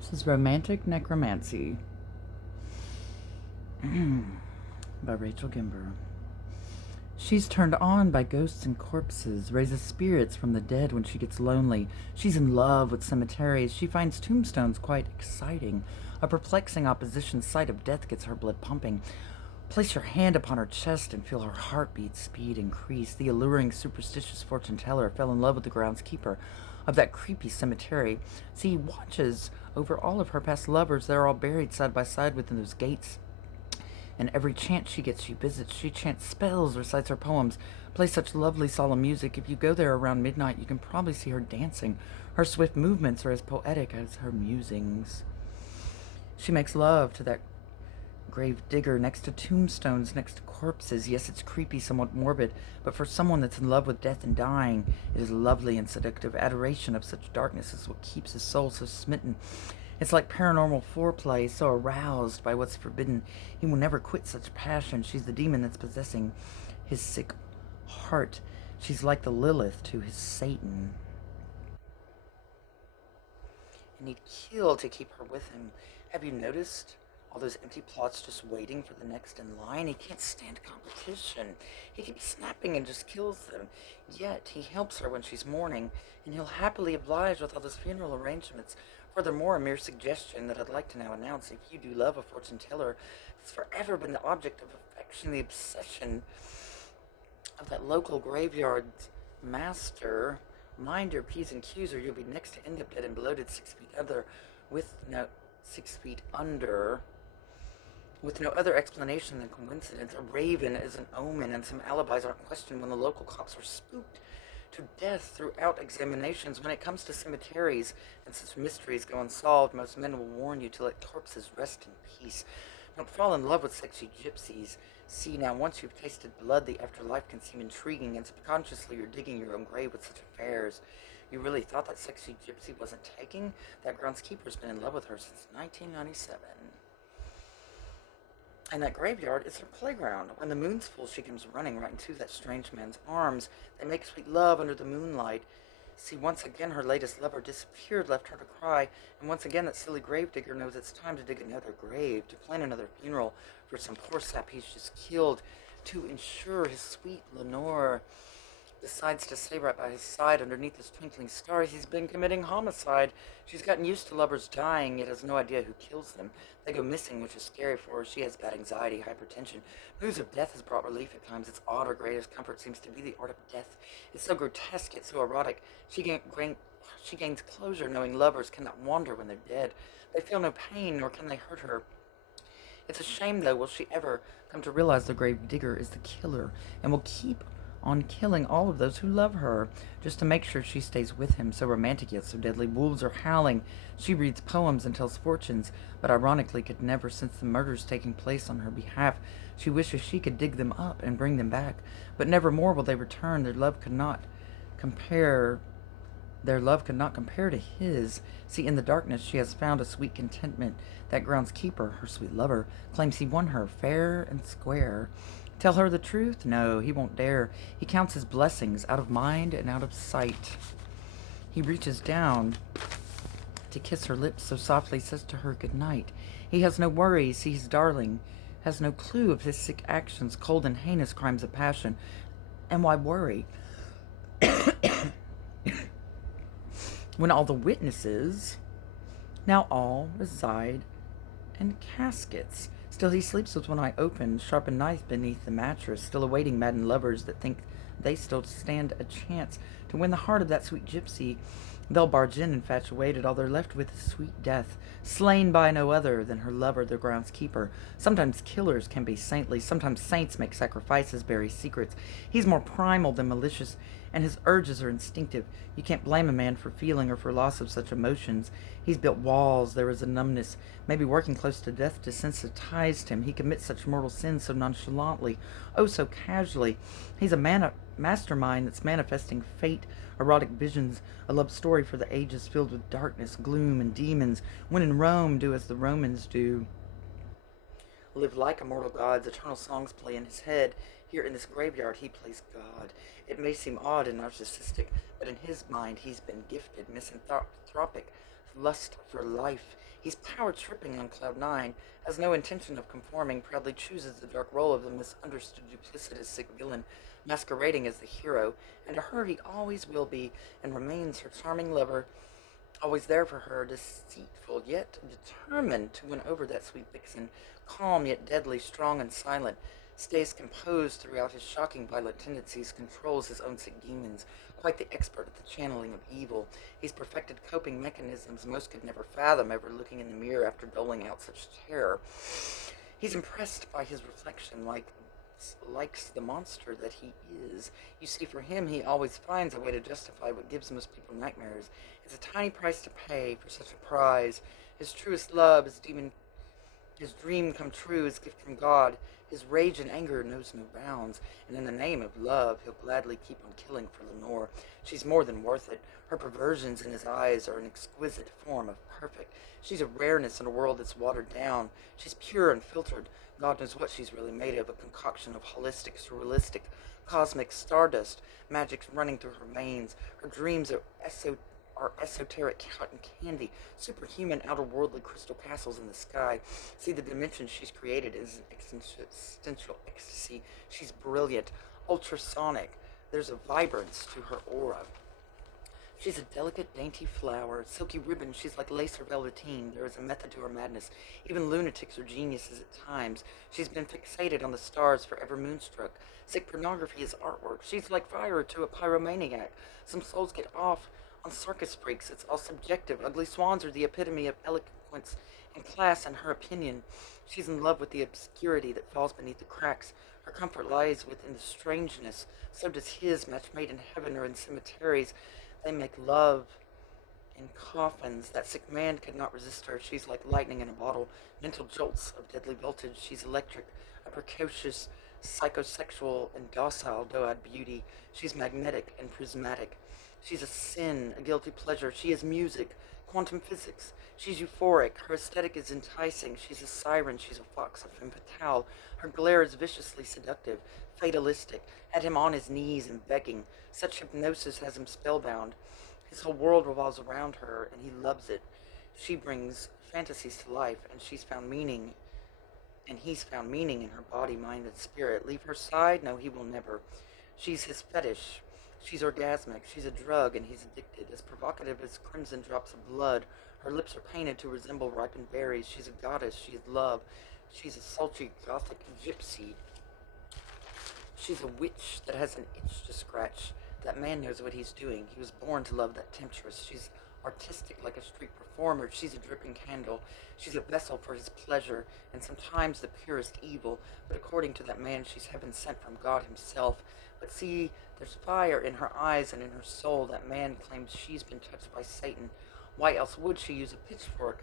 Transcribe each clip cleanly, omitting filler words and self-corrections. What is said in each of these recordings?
This is Romantic Necromancy by Rachel Gimber. She's turned on by ghosts and corpses, raises spirits from the dead when she gets lonely. She's in love with cemeteries. She finds tombstones quite exciting. A perplexing opposition sight of death gets her blood pumping. Place your hand upon her chest and feel her heartbeat speed increase. The alluring, superstitious fortune teller fell in love with the groundskeeper of that creepy cemetery. See, he watches over all of her past lovers. They're all buried side by side within those gates. And every chance she gets, she visits. She chants spells, recites her poems, plays such lovely, solemn music. If you go there around midnight, you can probably see her dancing. Her swift movements are as poetic as her musings. She makes love to that grave digger next to tombstones, next to corpses. Yes, it's creepy, somewhat morbid, but for someone that's in love with death and dying, it is lovely and seductive. Adoration of such darkness is what keeps his soul so smitten. It's like paranormal foreplay, so aroused by what's forbidden, he will never quit such passion. She's the demon that's possessing his sick heart. She's like the Lilith to his Satan. And he'd kill to keep her with him. Have you noticed all those empty plots just waiting for the next in line? He can't stand competition. He keeps snapping and just kills them. Yet he helps her when she's mourning, and he'll happily oblige with all those funeral arrangements. Furthermore, a mere suggestion that I'd like to now announce: if you do love a fortune teller, it's forever been the object of affection, the obsession of that local graveyard's master. Mind your P's and Q's, or you'll be next to end up dead and bloated 6 feet under, with no 6 feet under, with no other explanation than coincidence. A raven is an omen, and some alibis aren't questioned when the local cops are spooked to death throughout examinations. When it comes to cemeteries and such mysteries go unsolved, most men will warn you to let corpses rest in peace. Don't fall in love with sexy gypsies. See, now, once you've tasted blood, the afterlife can seem intriguing, and subconsciously you're digging your own grave with such affairs. You really thought that sexy gypsy wasn't taking? That groundskeeper's been in love with her since 1997. And that graveyard is her playground. When the moon's full, she comes running right into that strange man's arms. They make sweet love under the moonlight. See, once again, her latest lover disappeared, left her to cry, and once again, that silly gravedigger knows it's time to dig another grave, to plan another funeral for some poor sap he's just killed, to ensure his sweet Lenore decides to stay right by his side underneath his twinkling stars. He's been committing homicide. She's gotten used to lovers dying, yet has no idea who kills them. They go missing, which is scary for her. She has bad anxiety, hypertension. News of death has brought relief at times. It's odd. Her greatest comfort seems to be the art of death. It's so grotesque, it's so erotic. She gains closure knowing lovers cannot wander when they're dead. They feel no pain, nor can they hurt her. It's a shame, though. Will she ever come to realize the grave digger is the killer, and will keep on killing all of those who love her, just to make sure she stays with him? So romantic yet so deadly. Wolves are howling. She reads poems and tells fortunes, but ironically could never, since the murders taking place on her behalf. She wishes she could dig them up and bring them back, but never more will they return. Compare their love could not compare to his. See, in the darkness she has found a sweet contentment. That groundskeeper, her sweet lover, claims he won her fair and square. Tell her the truth? No, he won't dare. He counts his blessings, out of mind and out of sight. He reaches down to kiss her lips so softly, says to her good night. He has no worries. See, his darling has no clue of his sick actions, cold and heinous crimes of passion. And why worry when all the witnesses now all reside in caskets? Still he sleeps with one eye open, sharpened knife beneath the mattress, still awaiting maddened lovers that think they still stand a chance to win the heart of that sweet gypsy. They'll barge in, infatuated. All they're left with is sweet death, slain by no other than her lover, the groundskeeper. Sometimes killers can be saintly, sometimes saints make sacrifices, bury secrets. He's more primal than malicious, and his urges are instinctive. You can't blame a man for feeling or for loss of such emotions. He's built walls, there is a numbness. Maybe working close to death desensitized him. He commits such mortal sins so nonchalantly, oh so casually. He's a mastermind that's manifesting fate, erotic visions, a love story for the ages filled with darkness, gloom, and demons. When in Rome, do as the Romans do. Live like immortal gods. Eternal songs play in his head. Here in this graveyard, he plays God. It may seem odd and narcissistic, but in his mind, he's been gifted, misanthropic, lust for life. He's power-tripping on cloud nine, has no intention of conforming, proudly chooses the dark role of the misunderstood, duplicitous sick villain, masquerading as the hero, and to her he always will be, and remains her charming lover, always there for her, deceitful yet determined to win over that sweet vixen, calm yet deadly, strong and silent, stays composed throughout his shocking violent tendencies, controls his own sick demons, quite the expert at the channeling of evil. He's perfected coping mechanisms most could never fathom, ever looking in the mirror after doling out such terror. He's impressed by his reflection, likes the monster that he is. You see, for him, he always finds a way to justify what gives most people nightmares. It's a tiny price to pay for such a prize. His truest love, his dream come true, his gift from God. His rage and anger knows no bounds, and in the name of love, he'll gladly keep on killing for Lenore. She's more than worth it. Her perversions in his eyes are an exquisite form of perfect. She's a rareness in a world that's watered down. She's pure and filtered. God knows what she's really made of, a concoction of holistic, surrealistic, cosmic stardust, magic's running through her veins. Her dreams are esoteric cotton candy, superhuman outer-worldly crystal castles in the sky. See, the dimension she's created is an existential ecstasy. She's brilliant, ultrasonic. There's a vibrance to her aura. She's a delicate, dainty flower, silky ribbon. She's like lace or velveteen. There is a method to her madness. Even lunatics are geniuses at times. She's been fixated on the stars, forever moonstruck. Sick pornography is artwork. She's like fire to a pyromaniac. Some souls get off on circus freaks. It's all subjective. Ugly swans are the epitome of eloquence and class, in her opinion. She's in love with the obscurity that falls beneath the cracks. Her comfort lies within the strangeness. So does his, match made in heaven or in cemeteries. They make love in coffins. That sick man could not resist her. She's like lightning in a bottle, mental jolts of deadly voltage. She's electric, a precocious, psychosexual, and docile doe-eyed beauty. She's magnetic and prismatic. She's a sin, a guilty pleasure. She is music, quantum physics. She's euphoric. Her aesthetic is enticing. She's a siren. She's a fox, a femme fatale. Her glare is viciously seductive, fatalistic, had him on his knees and begging. Such hypnosis has him spellbound. His whole world revolves around her, and he loves it. She brings fantasies to life, and he's found meaning in her body, mind, and spirit. Leave her side? No, he will never. She's his fetish. She's orgasmic. She's a drug, and he's addicted. As provocative as crimson drops of blood, her lips are painted to resemble ripened berries. She's a goddess. She is love. She's a sultry, gothic gypsy. She's a witch that has an itch to scratch. That man knows what he's doing. He was born to love that temptress. She's artistic like a street performer. She's a dripping candle. She's a vessel for his pleasure, and sometimes the purest evil. But according to that man, she's heaven sent from God himself. But see, there's fire in her eyes and in her soul. That man claims she's been touched by Satan. Why else would she use a pitchfork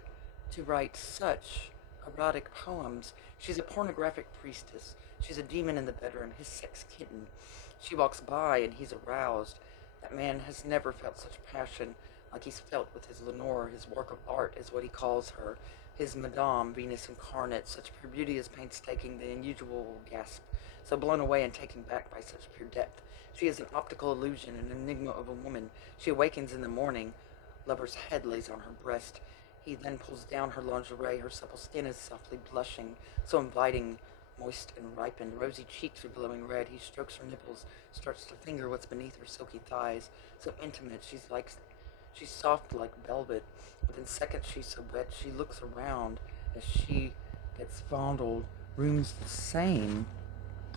to write such erotic poems? She's a pornographic priestess. She's a demon in the bedroom, his sex kitten. She walks by and he's aroused. That man has never felt such passion like he's felt with his Lenore. His work of art is what he calls her. His Madame, Venus incarnate. Such pure beauty is painstaking, the unusual will gasp. So blown away and taken back by such pure depth. She is an optical illusion, an enigma of a woman. She awakens in the morning. Lover's head lays on her breast. He then pulls down her lingerie. Her supple skin is softly blushing, so inviting, moist and ripened. Rosy cheeks are glowing red. He strokes her nipples, starts to finger what's beneath her silky thighs. So intimate, she's soft like velvet. Within seconds, she's so wet. She looks around as she gets fondled. Room's the same.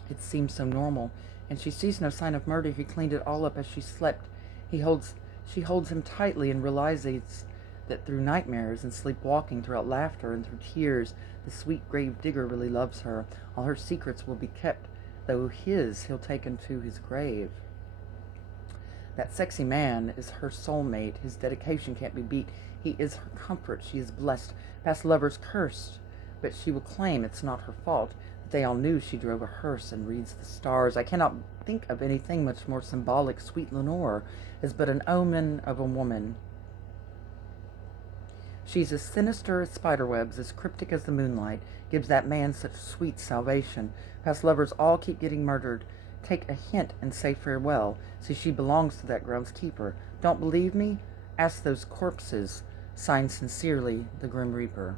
It seems so normal, and she sees no sign of murder. He cleaned it all up as she slept. She holds him tightly and realizes that through nightmares and sleepwalking, throughout laughter and through tears, the sweet grave digger really loves her. All her secrets will be kept, though he'll take into his grave. That sexy man is her soulmate. His dedication can't be beat. He is her comfort. She is blessed. Past lovers cursed, but she will claim it's not her fault. They all knew she drove a hearse and reads the stars. I cannot think of anything much more symbolic. Sweet Lenore is but an omen of a woman. She's as sinister as spiderwebs, as cryptic as the moonlight, gives that man such sweet salvation. Past lovers all keep getting murdered. Take a hint and say farewell. See, she belongs to that groundskeeper. Don't believe me? Ask those corpses. Signed sincerely, the Grim Reaper.